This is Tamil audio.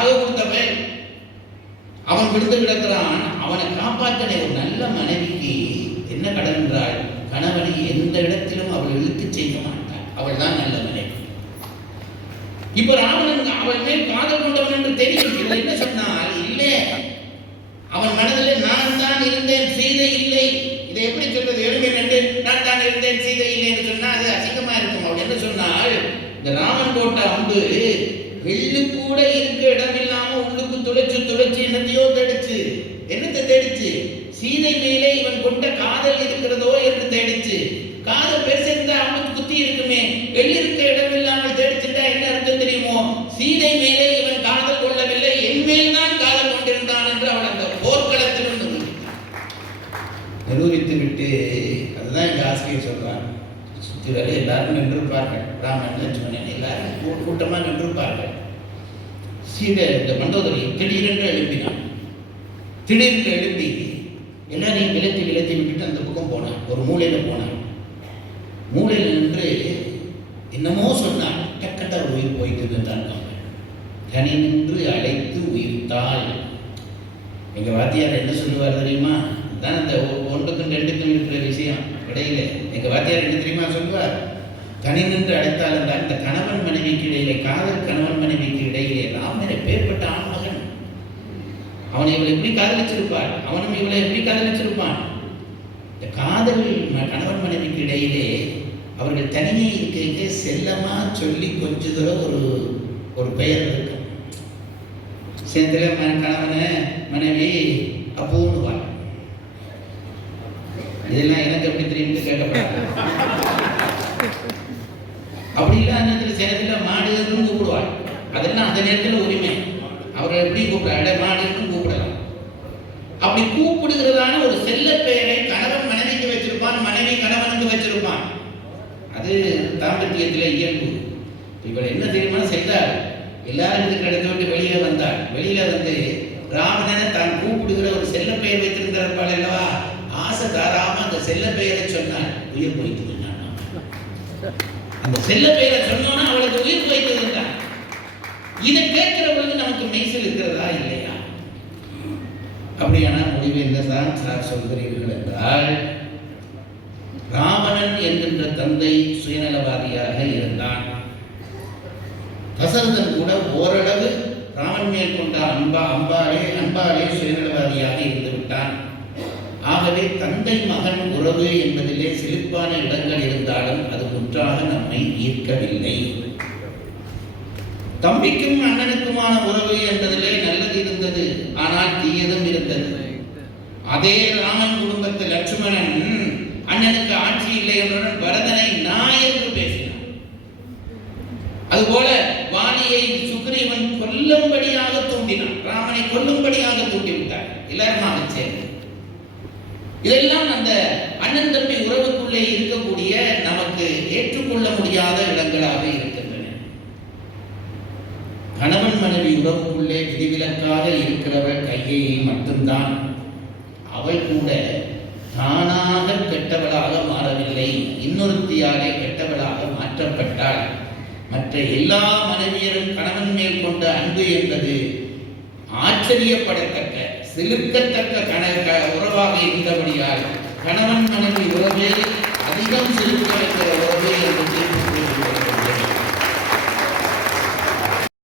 சாக கொடுத்தவன் அவன் விடுத்து கிடக்கிறான். அவனை காப்பாற்றின ஒரு நல்ல மனைவிக்கு என்ன கடன் என்றால், கணவனை எந்த இடத்திலும் அவள் இழுத்து செய்ய மாட்டாள். அவள் தான் நல்ல மனைவி. இப்ப ராவணன் அவள் மேல் காதல் கொண்டவன் என்று தெரியும். இவள் என்ன சொன்னால், இல்லை அவன் மனதில் நான் தான் இருந்தேன், சீதை இல்லை. இதை எப்படி சொல்றது? எளிமை நண்டு நான் தான் இருந்தேன், சீதை இல்லை என்று சொன்னா அது அசிங்கமா இருக்கும். அவள் என்ன சொன்னால், இந்த ராமன் போட்ட அம்பு வெள்ளு கூட இருக்க இடமில்லாம உள்ளுக்கு துளைச்சு என்னத்தையோ தேடிச்சு. என்னத்தை தேடிச்சு? சீதை மேலே இவன் கொண்ட காதல் இருக்கிறதோ என்று தேடிச்சு. காதல் பெருசிருந்தா அவனுக்கு குத்தி இருக்குமே, வெள்ளி இருக்க இடமில்லாமல் தேடிச்சுட்டா என்ன அர்த்தம் தெரியுமோ? சீதை மேலே இவன் காதல் கொள்ளவில்லை, என் மேல் தான் காதல் கொண்டிருந்தான் என்று அவள் அந்த போர்க்களத்திலிருந்து நிரூபித்து விட்டு, அதுதான் எங்க ஆசிரியர் சொல்றான். சுற்றி வரை எல்லாரும் நின்றிருப்பார்கள். ராமன் லட்சுமணன் எல்லாரும் கூட்டமாக நின்றிருப்பார்கள். சீதை இந்த மண்டோதரி திடீரென்று எழுப்பினான். திடீரென்று எழுப்பி எல்லாரையும் விலத்தி விட்டுட்டு அந்த பக்கம் போனான். ஒரு மூலையில போனான். மூலையில் நின்று என்னமோ சொன்னான். டக்கட்ட உயிர் போயிட்டு இருந்தான். தனி நின்று அழைத்து உயிர்த்தாள். எங்க வாத்தியார் என்ன சொல்லுவார் தெரியுமா? தான் அந்த ஒன்றுக்கும் ரெண்டுக்கும் இருக்கிற விஷயம் இடையில எங்க வாத்தியார் என்ன தெரியுமா சொல்லுவார்? தனி நின்று அழைத்தால் என்றால் இந்த கணவன் மனைவிக்கு இடையிலே, காதல் கணவன் மனைவிக்கு இடையிலே ராமனை பேர்பட்ட ஆண்மகன். அவனை இவளை எப்படி காதலிச்சிருப்பாள், அவனும் இவளை எப்படி காதலிச்சிருப்பான். இந்த காதல் கணவன் மனைவிக்கு இடையிலே அவர்கள் தனியே இருக்க செல்லமா சொல்லி கொஞ்சம் ஒரு பெயர் இருக்கும். சேர்த்துல கணவனை மனைவி அப்பூன்னுவாள். இதெல்லாம் எனக்கு எப்படி தெரியும் கேட்கப்படாது. அப்படி இல்லாத சேலத்தில் மாடுன்னு கூப்பிடுவாள். அதெல்லாம் அந்த நேரத்தில் உரிமை. அவர்கள் எப்படி கூப்பிட மாடுன்னு கூப்பிடலாம். அப்படி கூப்பிடுகிறதான ஒரு செல்ல பெயரை கணவன் மனைவிக்கு வச்சிருப்பான், மனைவி கணவனுக்கு வச்சிருப்பான். அது தாம்பத்தியத்தில் இயல்பு. இவள் என்ன தெரியுமா செய்தாள்? எல்லாரும் இதுக்கு இடத்த விட்டு வெளியே வந்தாள். வெளியில வந்து ராவணனை தான் கூப்பிடுகிற ஒரு செல்ல பெயர் வைத்திருந்தாள் அல்லவா, ஆசை தாராம அந்த செல்ல பெயரை சொன்னாள். உயிர் போய்த்து அந்த செல்ல பெயரை சொன்னோன்னா அவளுக்கு உயிர் போய்த்துதான். இதை கேட்கிற பொழுது நமக்கு மெய்சில் இருக்கிறதா இல்லையா? அப்படியான முடிவு என்னதான் சார் சொல்கிறீர்கள் என்றால், ராவணன் என்கின்ற தந்தை சுயநலவாதியாக இருந்தான். தசரதன் கூட ஓரளவு ராமன் மேல் கொண்ட அன்பாலே சுயநலவாதியாக இருந்து விட்டான். ஆகவே தந்தை மகன் உறவு என்பதிலே சிலிப்பான இடங்கள் இருந்தாலும் அது முற்றாக நம்மை ஈர்க்கவில்லை. தம்பிக்கும் அண்ணனுக்குமான உறவு என்பதிலே நல்லது இருந்தது, ஆனால் தீயதும் இருந்தது. அதே ராமன் குடும்பத்தில் லட்சுமணன் அண்ணனுக்கு ஆட்சி இல்லை என்றுடன் பரதனை நாய் என்று பேசினான். அதுபோல வாலியை சுக்ரீவன் கொல்லும்படியாக தூண்டினான். ராமனை கொல்லும்படியாக தூண்டிவிட்டார் எல்லாருமாக சேர்ந்து. இதெல்லாம் அந்த அண்ணன் தம்பி உறவுக்குள்ளே இருக்கக்கூடிய நமக்கு ஏற்றுக்கொள்ள முடியாத இடங்களாக இருக்கின்றன. கணவன் மனைவி உறவுக்குள்ளே விதிவிலக்காக இருக்கிறவள் கையை மட்டும்தான். அவள் கூட தானாக கெட்டவளாக மாறவில்லை, இன்னொருத்தியாலே கெட்டவளாக மாற்றப்பட்டாள். மற்ற எல்லா மனைவியரும் கணவன் மேல் கொண்ட அன்பு என்பது ஆச்சரியப்படத்தக்க சிலிர்க்கத்தக்க உறவாக இருந்தபடியால் கணவன் மனைவி உறவே அதிகம் சிலிர்க்க வைக்கிறது.